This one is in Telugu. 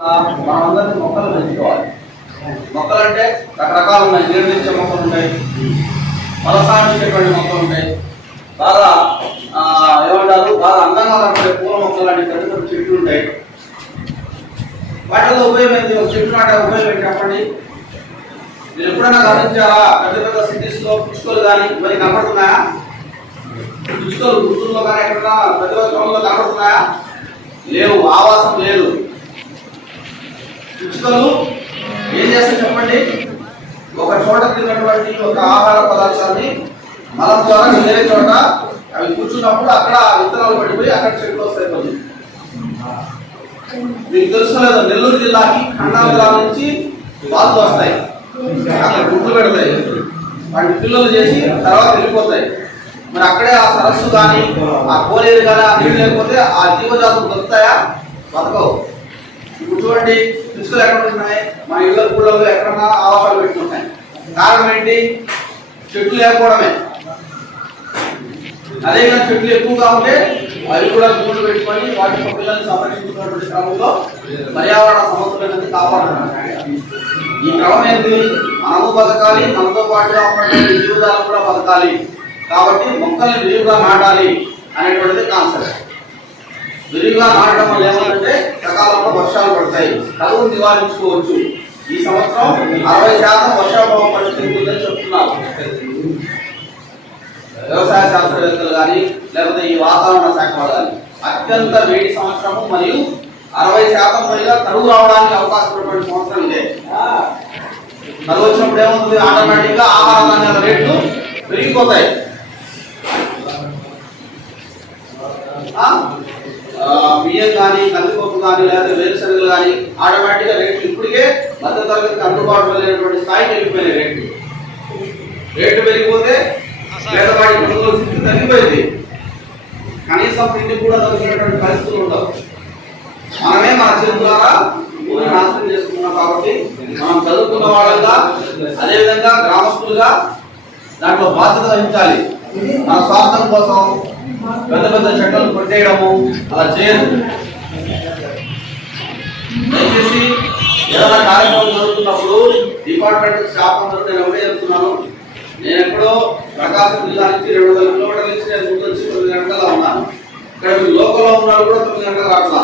మనందరినీ మొక్కలు పెంచుకోవాలి. మొక్కలు అంటే రకరకాలు ఉన్నాయి. నీళ్ళనిచ్చే మొక్కలు ఉంటాయి, ఫలసానిచ్చేటువంటి మొక్కలు ఉంటాయి, బాగా ఏమంటారు బాగా అందంగా కనపడే పూల మొక్కలు లాంటి పెద్ద పెద్ద చెట్లు ఉంటాయి. వాటిలో ఉపయోగం ఏంటి? ఒక చెట్టు నాటే ఉపయోగం ఏంటి చెప్పండి. మీరు ఎప్పుడైనా గమనించారా? పెద్ద పెద్ద సిటీస్ లో పిచ్చుకలు కానీ ఇవన్నీ కనపడుతున్నాయా? పిచ్చుకలు గుర్తుల్లో కానీ ఎక్కడన్నా పెద్ద పెద్ద టౌన్లో కనపడుతున్నాయా? లేవు, ఆవాసం లేదు. పిచ్చుకలు ఏం చేస్తాయి చెప్పండి? ఒక చోట తిన్నటువంటి ఒక ఆహార పదార్థాన్ని మలం ద్వారా వేరే చోట అవి కూర్చున్నప్పుడు అక్కడ విత్తనాలు పడిపోయి అక్కడ చెట్లు వస్తాయి. మీకు తెలుసుకోలేదు, నెల్లూరు జిల్లాకి ఖండా జిల్లా నుంచి బాతులు వస్తాయి, అక్కడ గుడ్లు పెడతాయి, వాటి పిల్లలు చేసి తర్వాత వెళ్ళిపోతాయి. మరి అక్కడే ఆ సరస్సు కానీ ఆ కోనేరు కానీ ఆ నీళ్ళు లేకపోతే ఆ జీవజాతులు దొరుకుతాయా? బతకవు. ఇప్పుడు చూడండి, పిచ్చుకలు ఎక్కడ ఉంటున్నాయి? మన ఇళ్ళ కూడల్లో ఎక్కడన్నా ఆవాసాలు పెట్టుకుంటాయి. కారణం ఏంటి? చెట్లు లేకపోవడమే. అదేవిధంగా చెట్లు ఎక్కువగా ఉంటే అవి కూడా గూళ్ళు పెట్టుకొని వాటి పిల్లల్ని సంరక్షించుకున్నటువంటి క్రమంలో పర్యావరణ సమతుల్యతని కాపాడుతున్నారు. ఈ క్రమం ఏంటి? మనము బతకాలి, మనతో పాటుగా ఉన్నటువంటి జీవితాలు కూడా బతకాలి. కాబట్టి మొక్కల్ని విరివిగా నాటాలి అనేటువంటిది కాన్సెప్ట్. విరివిగా నాటడం వల్ల ఏమంటే సకాలంలో వర్షాలు పడతాయి, కరువును నివారించుకోవచ్చు. ఈ సంవత్సరం 60% వర్షాభావం పరిస్థితి ఉందని చెప్తున్నారు వ్యవసాయ శాస్త్రవేత్తలు కానీ లేకపోతే ఈ వాతావరణ శాఖ వాళ్ళు కానీ. అత్యంత వేడి సంవత్సరము మరియు 60% పైగా కరువు రావడానికి అవకాశం ఉన్నటువంటి సంవత్సరం ఇదే. కరువు వచ్చినప్పుడు ఏమవుతుంది? ఆటోమేటిక్ గా ఆహార ధాన్యాల రేట్లు పెరిగిపోతాయి. బియ్యం కానీ కందిపప్పు కానీ లేదా వేరుశనగలు కానీ ఆటోమేటిక్ గా రేట్లు ఇప్పటికే మధ్య తరగతికి అందుబాటులో లేనటువంటి స్థాయికి వెళ్ళిపోయినాయి. రేట్లు పెరిగిపోతే పేదవాడి కొనుగోలు స్థితి తగ్గిపోయింది. కనీసం తిండి కూడా దొరికినటువంటి పరిస్థితులు ఉండవు. మనమే మన చేతులారా భూమిని నాశనం చేసుకున్నాం. కాబట్టి మనం చదువుకున్న వాళ్ళంగా అదేవిధంగా గ్రామస్తులుగా దాంట్లో బాధ్యత వహించాలి. మన స్వార్థం కోసం పెద్ద పెద్ద చెట్లను కొట్టేయడము అలా చేయదు. దయచేసి ఏదైనా కార్యక్రమం జరుగుతున్నప్పుడు డిపార్ట్మెంట్ స్టాఫ్ అందరూ నేను ఒకటే చెప్తున్నాను. నేను ఎక్కడో ప్రకాశం జిల్లా నుంచి 200 కిలోమీటర్ల నుంచి నేను ముందు వచ్చి 9 గంటల ఉన్నాను. ఇక్కడ లోకల్లో ఉన్న కూడా 9 గంటలు రావట్లా.